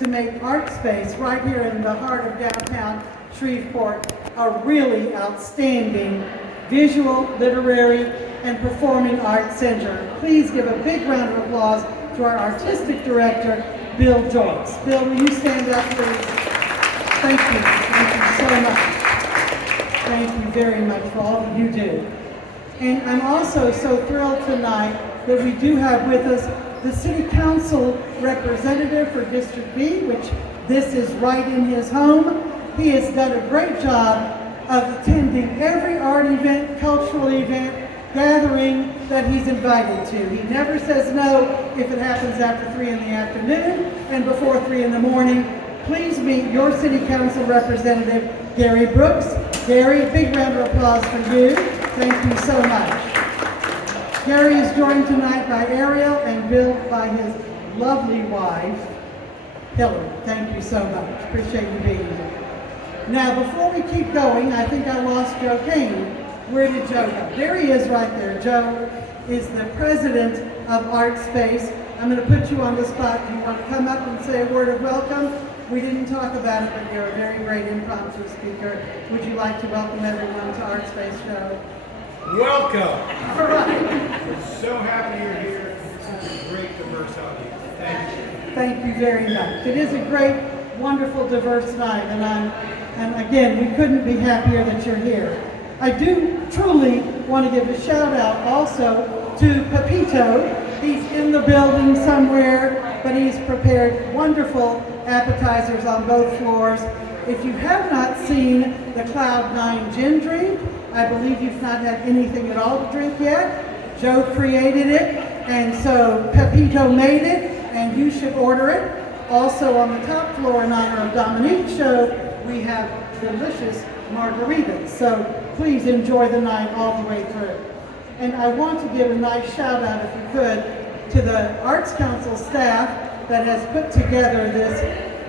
to make Art Space right here in the heart of downtown Shreveport a really outstanding visual, literary, and performing arts center. Please give a big round of applause to our artistic director, Bill Joyce. Bill, will you stand up, please? Thank you. Thank you so much. Thank you very much for all that you do. And I'm also so thrilled tonight that we do have with us the City Council representative for District B, which this is right in his home. He has done a great job of attending every art event, cultural event, gathering that he's invited to. He never says no if it happens after 3 in the afternoon and before 3 in the morning. Please meet your City Council representative, Gary Brooks. Gary, a big round of applause for you. Thank you so much. Gary is joined tonight by Ariel and Bill by his lovely wife, Hillary. Thank you so much. Appreciate you being here. Now, before we keep going, I think I lost Joe Kane. Where did Joe go? There he is right there. Joe is the president of Art Space. I'm going to put you on the spot. Do you want to come up and say a word of welcome? We didn't talk about it, but you're a very great impromptu speaker. Would you like to welcome everyone to Art Space Show? Welcome. All right. We're so happy you're here. This is a great, diverse audience. Thank you. Thank you very much. It is a great, wonderful, diverse night, and again, we couldn't be happier that you're here. I do truly want to give a shout out also to Pepito. He's in the building somewhere, but he's prepared wonderful appetizers on both floors. If you have not seen the Cloud 9 gin drink, I believe you've not had anything at all to drink yet. Joe created it, and so Pepito made it, and you should order it. Also on the top floor, in honor of Dominique's show, we have delicious margaritas. So please enjoy the night all the way through. And I want to give a nice shout out, if you could, to the Arts Council staff that has put together this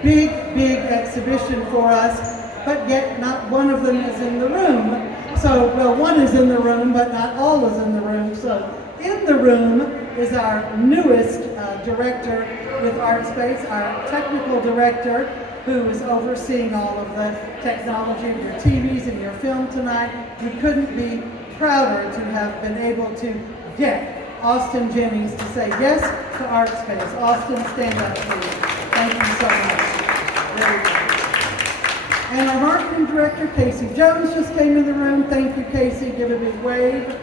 big exhibition for us, but yet not one of them is in the room. So, well, one is in the room, but not all is in the room. So in the room is our newest director with Art Space, our technical director, who is overseeing all of the technology of your TVs and your film tonight. We couldn't be prouder to have been able to get Austin Jennings to say yes to Art Space. Austin, stand up, please. Thank you so much. Very good. And our marketing director, Casey Jones, just came in the room. Thank you, Casey. Give a big wave.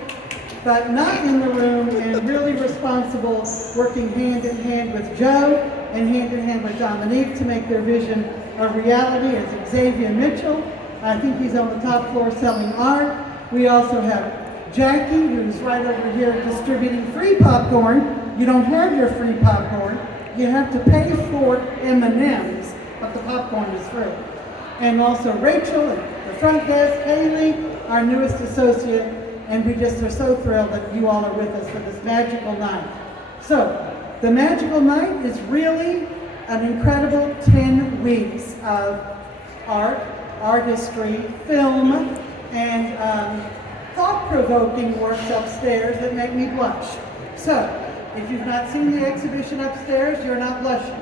But not in the room and really responsible, working hand in hand with Joe and hand in hand with Dominique to make their vision a reality is Xavier Mitchell. I think he's on the top floor selling art. We also have Jackie, who's right over here distributing free popcorn. You don't have your free popcorn. You have to pay for M&Ms, but the popcorn is free. And also Rachel at the front desk, Haley, our newest associate, and we just are so thrilled that you all are with us for this magical night. So, the magical night is really an incredible 10 weeks of art, artistry, film, and thought-provoking works upstairs that make me blush. So, if you've not seen the exhibition upstairs, you're not blushing.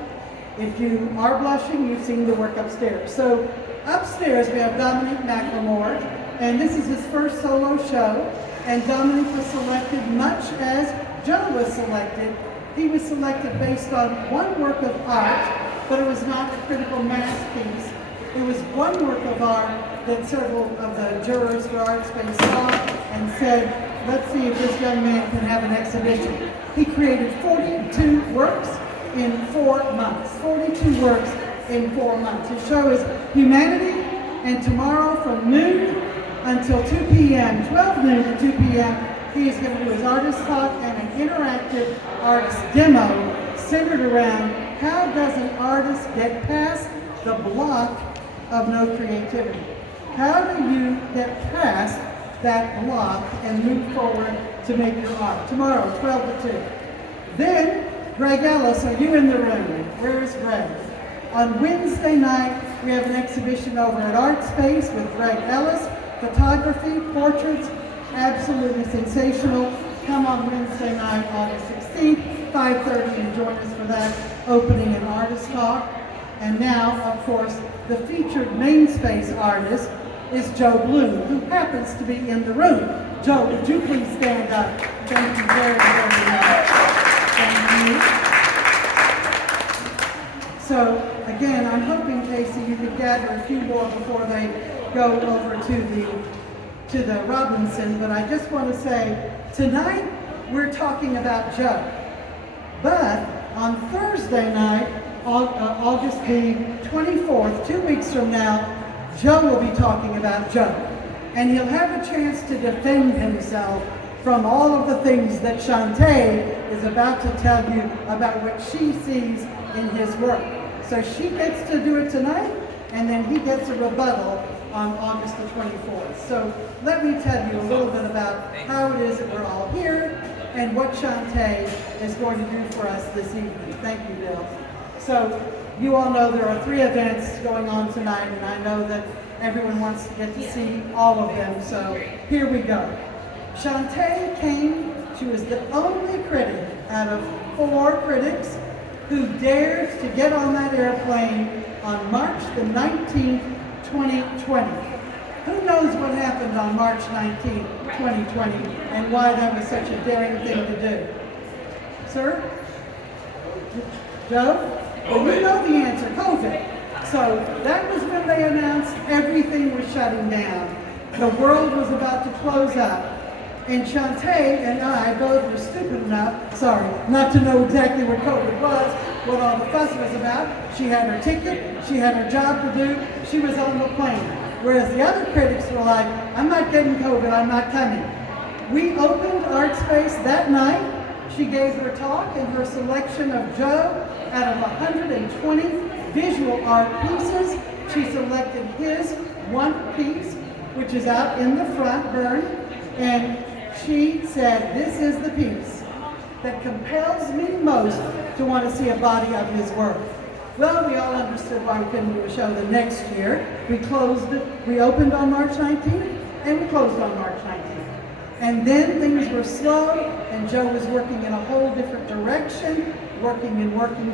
If you are blushing, you've seen the work upstairs. So, upstairs we have Dominique McLemore, and this is his first solo show, and Dominique was selected much as Joe was selected. He was selected based on one work of art, but it was not a critical mass piece. It was one work of art that several of the jurors for Art Space saw and said, let's see if this young man can have an exhibition. He created 42 works in 4 months. 42 works in 4 months. His show is Humanity, and tomorrow from noon until 2 p.m., 12 noon to 2 p.m., he is going to do his artist talk and an interactive artist demo centered around how does an artist get past the block of no creativity? How do you get past that block and move forward to make your art? Tomorrow, 12 to 2. Then, Greg Ellis, are you in the room? Where is Greg? On Wednesday night, we have an exhibition over at Art Space with Greg Ellis. Photography, portraits, absolutely sensational. Come on Wednesday night, August 16th, 5:30, and join us for that opening and artist talk. And now, of course, the featured main space artist is Joe Bluhm, who happens to be in the room. Joe, would you please stand up? Thank you very, very much. Thank you. So, again, I'm hoping, Casey, you could gather a few more before they go over to the Robinson, but I just want to say, tonight we're talking about Joe. But on Thursday night, August the 24th, 2 weeks from now, Joe will be talking about Joe. And he'll have a chance to defend himself from all of the things that Shantay is about to tell you about what she sees in his work. So she gets to do it tonight, and then he gets a rebuttal on August the 24th. So let me tell you a little bit about how it is that we're all here and what Shantay is going to do for us this evening. Thank you, Bill. So you all know there are 3 events going on tonight, and I know that everyone wants to get to see all of them, so here we go. Shantay came, she was the only critic out of 4 critics who dared to get on that airplane on March the 19th, 2020. Who knows what happened on March 19th, 2020, and why that was such a daring thing to do? Sir? Joe? Well, you know the answer, COVID. So that was when they announced everything was shutting down. The world was about to close up. And Shantay and I both were stupid enough, not to know exactly what COVID was, what all the fuss was about. She had her ticket, she had her job to do, she was on the plane. Whereas the other critics were like, I'm not getting COVID, I'm not coming. We opened Art Space that night. She gave her talk and her selection of Joe out of 120 visual art pieces. She selected his one piece, which is out in the front, burned, and she said, this is the piece that compels me most to want to see a body of his work. Well, we all understood why we couldn't do a show the next year. We opened on March 19th, and we closed on March 19th. And then things were slow, and Joe was working in a whole different direction, working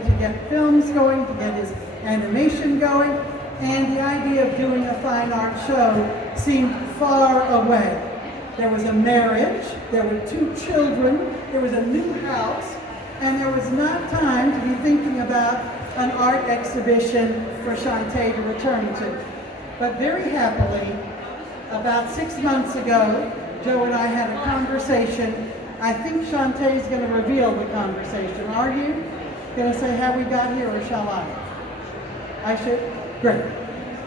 to get films going, to get his animation going, and the idea of doing a fine art show seemed far away. There was a marriage, there were 2 children, there was a new house, and there was not time to be thinking about an art exhibition for Shantay to return to. But very happily, about 6 months ago, Joe and I had a conversation. I think Shantay is going to reveal the conversation. Are you going to say how we got here, or shall I? I should? Great.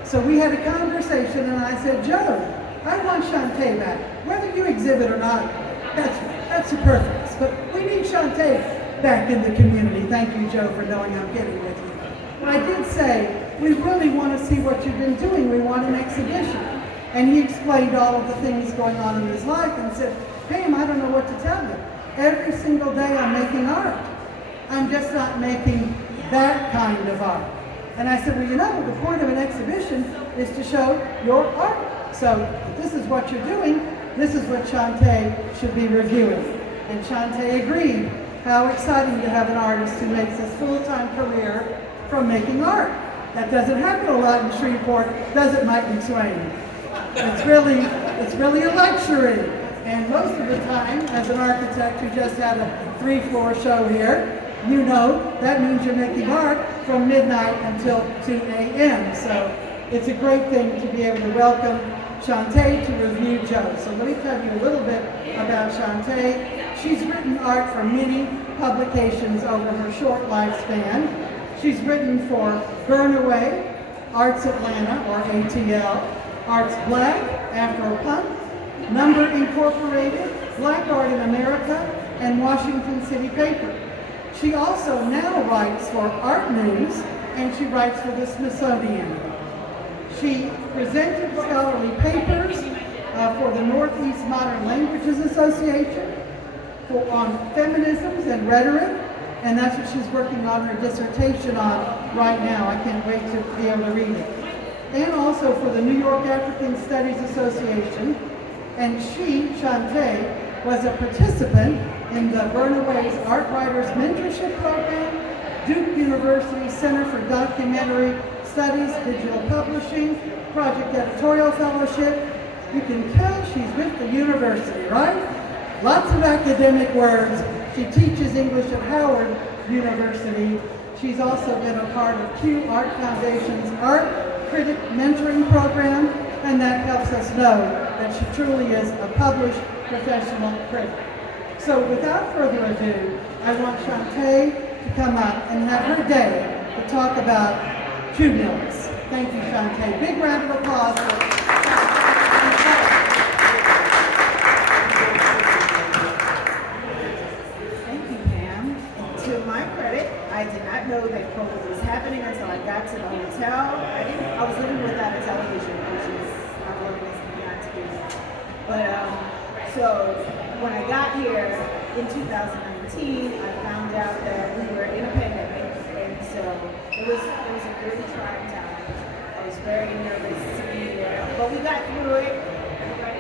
So we had a conversation, and I said, Joe, I want Shantay back. Whether you exhibit or not, that's superfluous. But we need Shantay back in the community. Thank you, Joe, for knowing I'm getting with you. But I did say, we really want to see what you've been doing. We want an exhibition. And he explained all of the things going on in his life and said, Pam, I don't know what to tell you. Every single day I'm making art. I'm just not making that kind of art. And I said, well, you know, the point of an exhibition is to show your art. So if this is what you're doing, this is what Shantay should be reviewing. And Shantay agreed. How exciting to have an artist who makes his full-time career from making art. That doesn't happen a lot in Shreveport, does it, Mike McSwain? It's really a luxury. And most of the time, as an architect who just had a 3-floor show here, you know that means you're making art from midnight until 2 a.m. So it's a great thing to be able to welcome Shantay to review Joe. So let me tell you a little bit about Shantay. She's written art for many publications over her short lifespan. She's written for Burnaway, Arts Atlanta, or ATL, Arts Black, Afro-Punk, Number Incorporated, Black Art in America, and Washington City Paper. She also now writes for Art News, and she writes for the Smithsonian. She presented scholarly papers for the Northeast Modern Languages Association on feminisms and rhetoric, and that's what she's working on her dissertation on right now. I can't wait to be able to read it. And also for the New York African Studies Association, and she, Shantay, was a participant in the Burnaway's Art Writers Mentorship Program, Duke University Center for Documentary Studies, Digital Publishing, Project Editorial Fellowship. You can tell she's with the university, right? Lots of academic words. She teaches English at Howard University. She's also been a part of Q Art Foundation's Art Critic Mentoring Program, and that helps us know that she truly is a published professional critic. So without further ado, I want Shantay to come up and have her day to talk about CUMULUS. Thank you, Shantay. Big round of applause for Thank you, Pam. To my credit, I did not know that COVID was happening until I got to the hotel. I was living without a television, which is our organism not to do. But so when I got here in 2019, I found out that we were in a pandemic, and so it was a really trying time. I was very nervous to be here, but we got through it.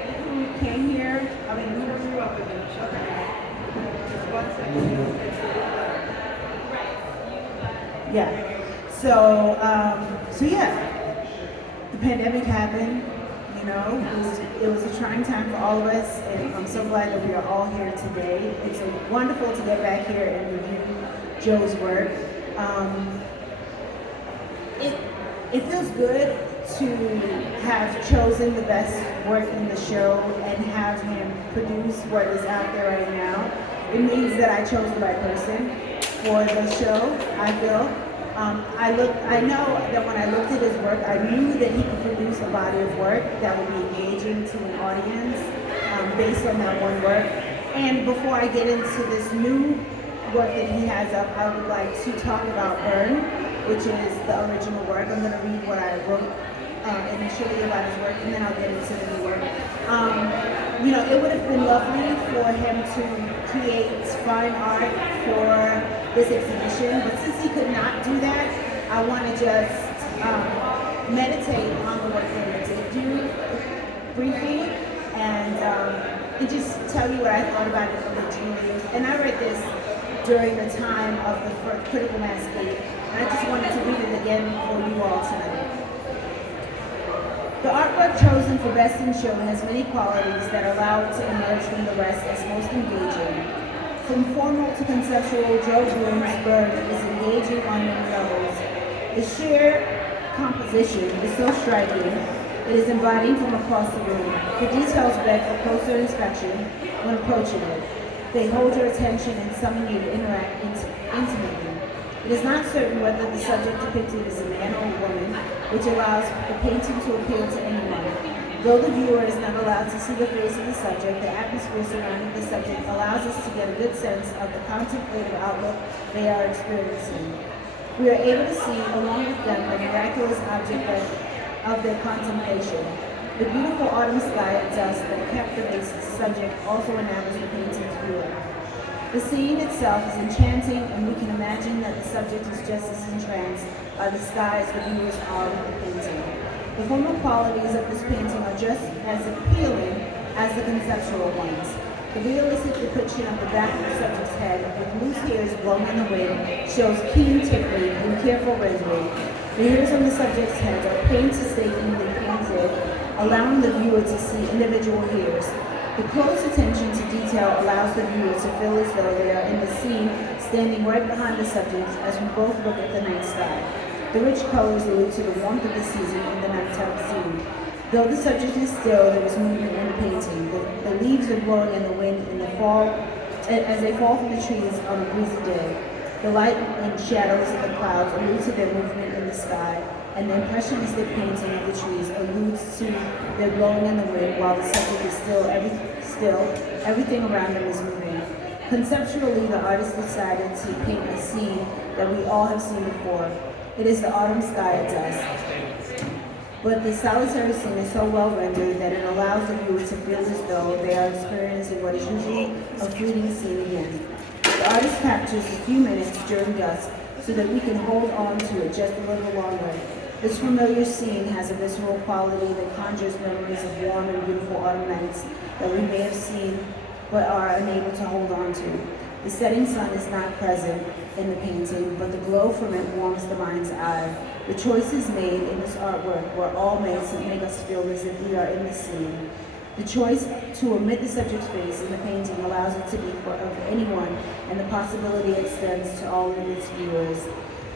Even when we came here, I mean, we grew up with each other. Just 1 second. Yeah. So yeah, the pandemic happened. You know, it was a trying time for all of us, and I'm so glad that we are all here today. It's wonderful to get back here and review Joe's work. It feels good to have chosen the best work in the show and have him produce what is out there right now. It means that I chose the right person for the show, I feel. I know that when I looked at his work, I knew that he could produce a body of work that would be engaging to an audience based on that one work. And before I get into this new work that he has up, I would like to talk about Burn, which is the original work. I'm going to read what I wrote initially about his work, and then I'll get into the new work. You know, it would have been lovely for him to create fine art for this exhibition, but since he could not do that, I want to just meditate on the work that he did do briefly, and just tell you what I thought about it originally. And I read this during the time of the critical mass gate, and I just wanted to read it again for you all tonight. The artwork chosen for Best in Show has many qualities that allow it to emerge from the rest as most engaging. From formal to conceptual, Joe Bluhm's Burn is engaging on many levels. The sheer composition is so striking, it is inviting from across the room. The details beg for closer inspection when approaching it. They hold your attention and summon you to interact intimately. It is not certain whether the subject depicted is a man or a woman, which allows the painting to appeal to anyone. Though the viewer is not allowed to see the face of the subject, the atmosphere surrounding the subject allows us to get a good sense of the contemplative outlook they are experiencing. We are able to see, along with them, the miraculous object of their contemplation. The beautiful autumn sky at dusk that captivates the subject also enamels the painting's viewer. The scene itself is enchanting, and we can imagine that the subject is just as entranced by the sky as the viewers are with the painting. The formal qualities of this painting are just as appealing as the conceptual ones. The realistic depiction of the back of the subject's head, with loose hairs blowing in the wind, shows keen technique and careful rendering. The hairs on the subject's head are painstakingly painted, allowing the viewer to see individual hairs. The close attention to detail allows the viewer to feel as though they are in the scene, standing right behind the subjects as we both look at the night sky. The rich colors allude to the warmth of the season in the nighttime scene. Though the subject is still, there is movement in the painting. The leaves are blowing in the wind in the fall, as they fall from the trees on a breezy day. The light and shadows of the clouds allude to their movement in the sky, and the impressionistic painting of the trees alludes to their blowing in the wind while the subject is still, everything around them is moving. Conceptually, the artist decided to paint a scene that we all have seen before. It is the autumn sky at dusk. But the solitary scene is so well rendered that it allows the viewer to feel as though they are experiencing what is usually a fleeting scene again. The artist captures a few minutes during dusk so that we can hold on to it just a little longer. This familiar scene has a visceral quality that conjures memories of warm and beautiful autumn nights that we may have seen but are unable to hold on to. The setting sun is not present, in the painting, but the glow from it warms the mind's eye. The choices made in this artwork were all made to make us feel as if we are in the scene. The choice to omit the subject's face in the painting allows it to be of anyone, and the possibility extends to all of its viewers.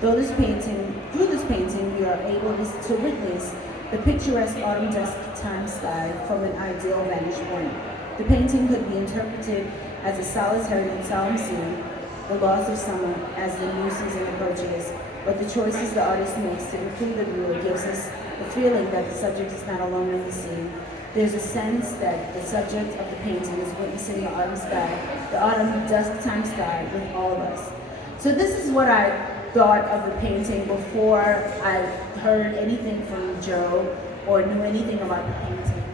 Through this painting, we are able to witness the picturesque autumn dusk time sky from an ideal vantage point. The painting could be interpreted as a solitary and solemn scene, the loss of summer as the new season approaches, but the choices the artist makes to include the viewer gives us the feeling that the subject is not alone in the scene. There's a sense that the subject of the painting is witnessing the autumn sky, the autumn dusk time sky with all of us. So this is what I thought of the painting before I heard anything from Joe or knew anything about the painting.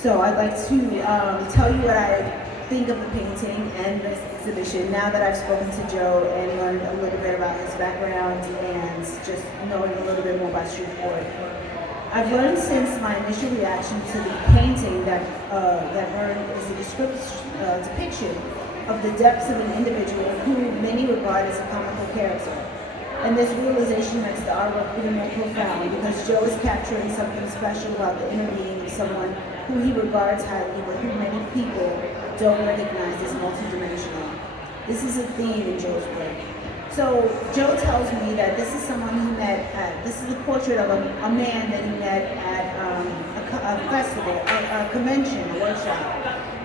So I'd like to tell you what I think of the painting and this exhibition now that I've spoken to Joe and learned a little bit about his background and just knowing a little bit more about Shreveport. I've learned since my initial reaction to the painting that Vern is a depiction of the depths of an individual who many regard as a comical character. And this realization makes the artwork even more profound because Joe is capturing something special about the inner being of someone who he regards highly but who many people don't recognize as multidimensional. This is a theme in Joe's work. So Joe tells me that this is someone he met at, this is a portrait of a man that he met at a festival, a convention, a workshop.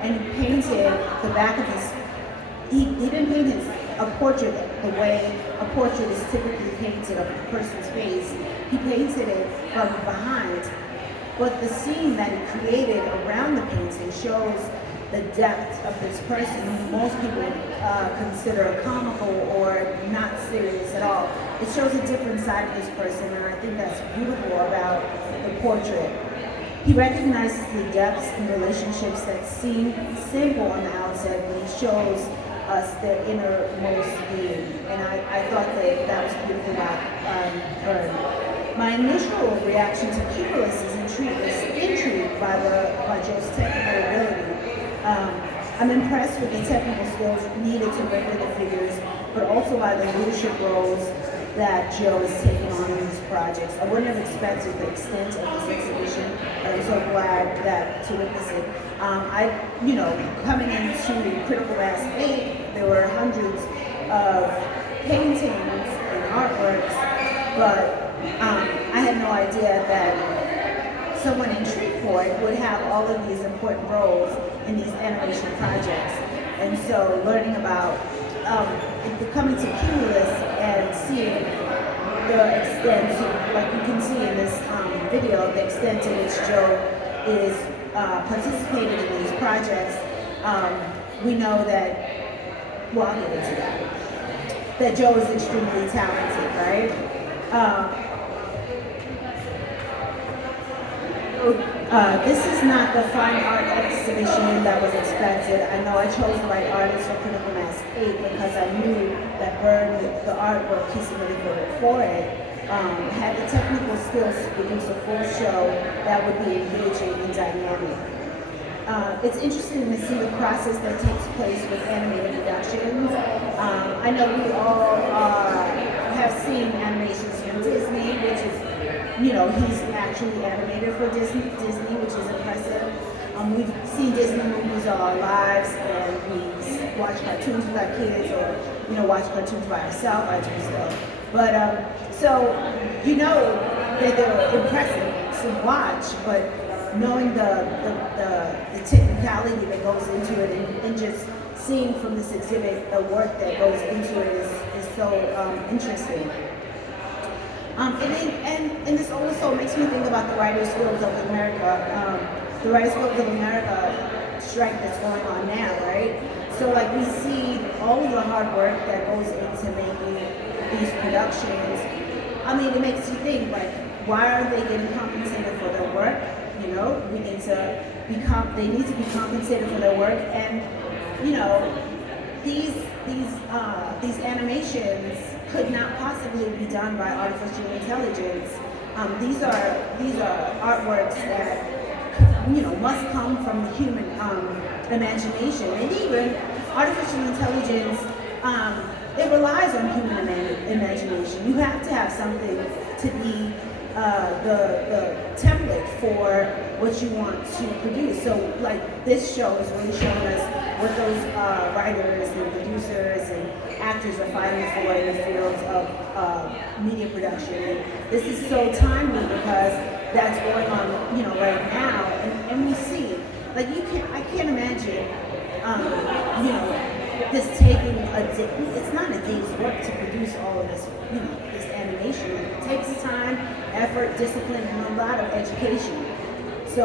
And he painted the back of his, he didn't paint a portrait the way a portrait is typically painted of a person's face. He painted it from behind. But the scene that he created around the painting shows the depth of this person who most people consider comical or not serious at all. It shows a different side of this person, and I think that's beautiful about the portrait. He recognizes the depths and relationships that seem simple on the outset, but he shows us their innermost being. And I thought that was beautiful about Vern. My initial reaction to CUMULUS is intrigued by Joe's technical ability. I'm impressed with the technical skills needed to render the figures, but also by the leadership roles that Joe is taking on in these projects. I wouldn't have expected the extent of this exhibition, but I'm so glad to witness it. Coming into Critical Mass 8, there were hundreds of paintings and artworks, but I had no idea that someone in Shreveport would have all of these important roles in these animation projects. And so learning about coming to CUMULUS and seeing the extent, like you can see in this video, the extent to which Joe is participating in these projects, we know that, well, I'll get into that Joe is extremely talented, right? This is not the fine art exhibition that was expected. I know I chose the right artist for Critical Mass 8 because I knew that Vern, the artwork he submitted for it, had the technical skills to produce a full show that would be engaging and dynamic. It's interesting to see the process that takes place with animated productions. I know we all have seen animations from Disney, which is, he's actually animated for Disney, which is impressive. We've seen Disney movies all our lives, and we watch cartoons with our kids, or watch cartoons by ourselves. I do so. But so that they're impressive to watch, but knowing the technicality that goes into it, and just seeing from this exhibit the work that goes into it is so interesting. And this also makes me think about the Writers Guild of America, the Writers Guild of America strike that's going on now, right? So we see all of the hard work that goes into making these productions. It makes you think, why aren't they getting compensated for their work? We need to they need to be compensated for their work, and these animations could not possibly be done by artificial intelligence. These are artworks that must come from the human imagination. And even artificial intelligence, it relies on human imagination. You have to have something to be the template for what you want to produce. So like this show is really showing us what those writers and producers and actors are fighting for in the fields of media production. And this is so timely because that's going on, right now. And we see, like I can't imagine, this taking a day. It's not a day's work to produce all of this, this animation. It takes time, effort, discipline, and a lot of education. So,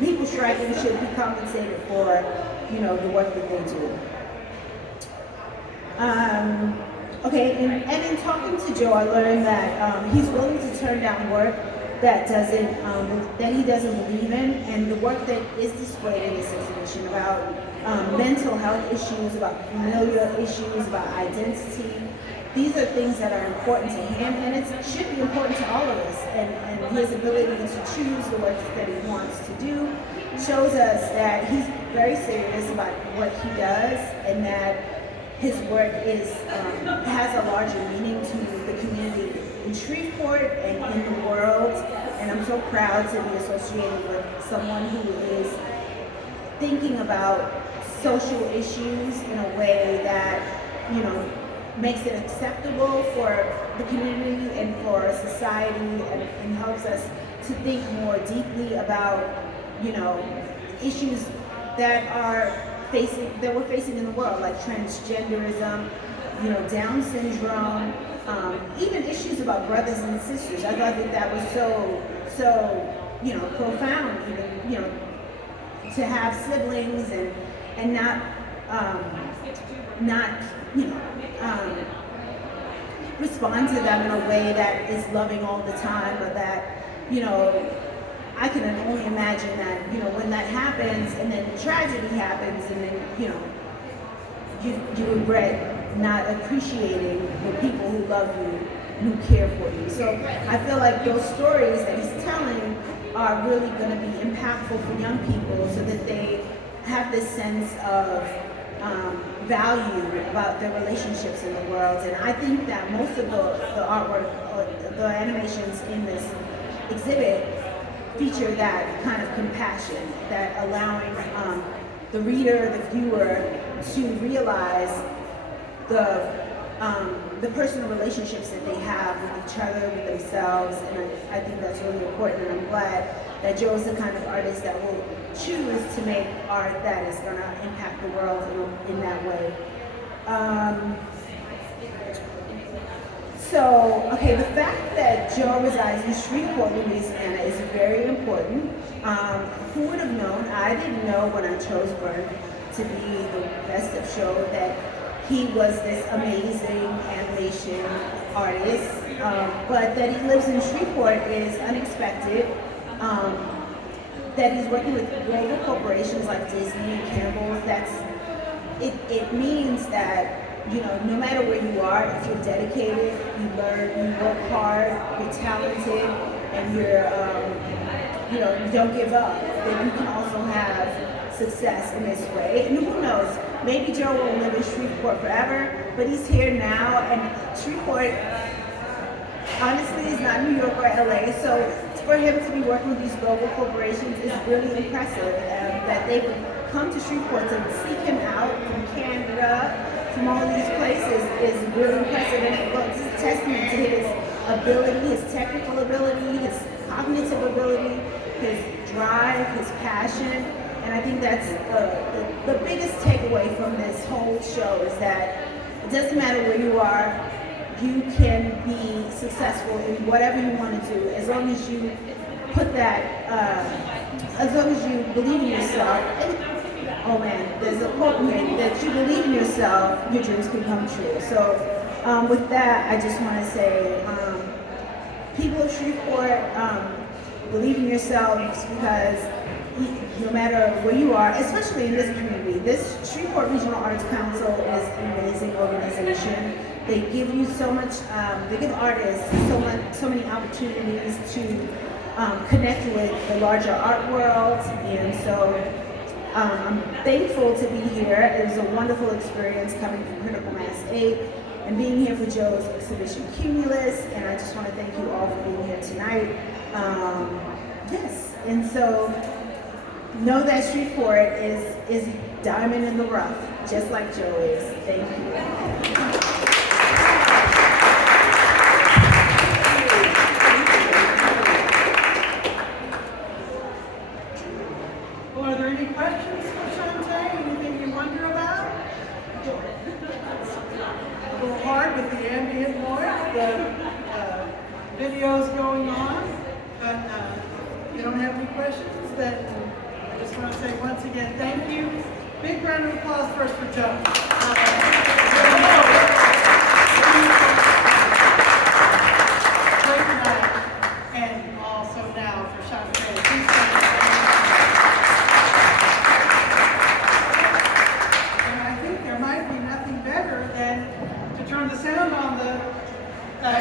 people striking should be compensated for, the work that they do. Okay, and in talking to Joe, I learned that he's willing to turn down work that he doesn't believe in, and the work that is displayed in this exhibition about mental health issues, about familial issues, about identity. These are things that are important to him, and it should be important to all of us. And his ability to choose the work that he wants to do shows us that he's very serious about what he does, and that his work has a larger meaning to the community in Shreveport and in the world. And I'm so proud to be associated with someone who is thinking about social issues in a way that, makes it acceptable for the community and for society, and helps us to think more deeply about, issues that we're facing in the world, like transgenderism, Down syndrome, even issues about brothers and sisters. I thought that was so profound, even, to have siblings and not respond to them in a way that is loving all the time, but that, I can only imagine that, when that happens and then tragedy happens and then, you regret not appreciating the people who love you and who care for you. So I feel like those stories that he's telling are really going to be impactful for young people, so that they have this sense of value about their relationships in the world. And I think that most of the artwork, or the animations in this exhibit, feature that kind of compassion, that allowing the reader, the viewer, to realize the personal relationships that they have with each other, with themselves. And I think that's really important, and I'm glad that Joe is the kind of artist that will choose to make art that is going to impact the world in that way. The fact that Joe resides in Shreveport, Louisiana is very important. Who would have known? I didn't know when I chose Bern to be the best of show that he was this amazing animation artist, but that he lives in Shreveport is unexpected. That he's working with global corporations like Disney and Campbell's, it means that, no matter where you are, if you're dedicated, you learn, you work hard, you're talented, and you don't give up, then you can also have success in this way. And who knows, maybe Joe won't live in Shreveport forever, but he's here now, and Shreveport, honestly, is not New York or LA, so for him to be working with these global corporations is really impressive. That they would come to Shreveport to seek him out from Canada, from all these places, is really impressive. And it's a testament to his ability, his technical ability, his cognitive ability, his drive, his passion. And I think that's the biggest takeaway from this whole show, is that it doesn't matter where you are, you can be successful in whatever you want to do, as long as you put that, as long as you believe in yourself. Oh man, there's a quote here, that you believe in yourself, your dreams can come true. So with that, I just want to say, people of Shreveport, believe in yourselves, because no matter where you are, especially in this community, this Shreveport Regional Arts Council is an amazing organization. They give you so much, they give artists so many opportunities to connect with the larger art world. And so I'm thankful to be here. It was a wonderful experience coming from Critical Mass 8 and being here for Joe's exhibition Cumulus. And I just want to thank you all for being here tonight. Yes, and so know that Shreveport is diamond in the rough, just like Joe is. Thank you. Well, are there any questions for Shantay? Anything you wonder about? A little hard with the ambient noise, the videos going on, but you don't have any questions? Then I just want to say once again, thank you. Big round of applause first for Joe. Great night, and also now for Shantay. And I think there might be nothing better than to turn the sound on the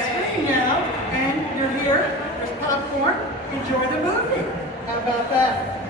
screen now, and you're here, there's popcorn, enjoy the movie. How about that?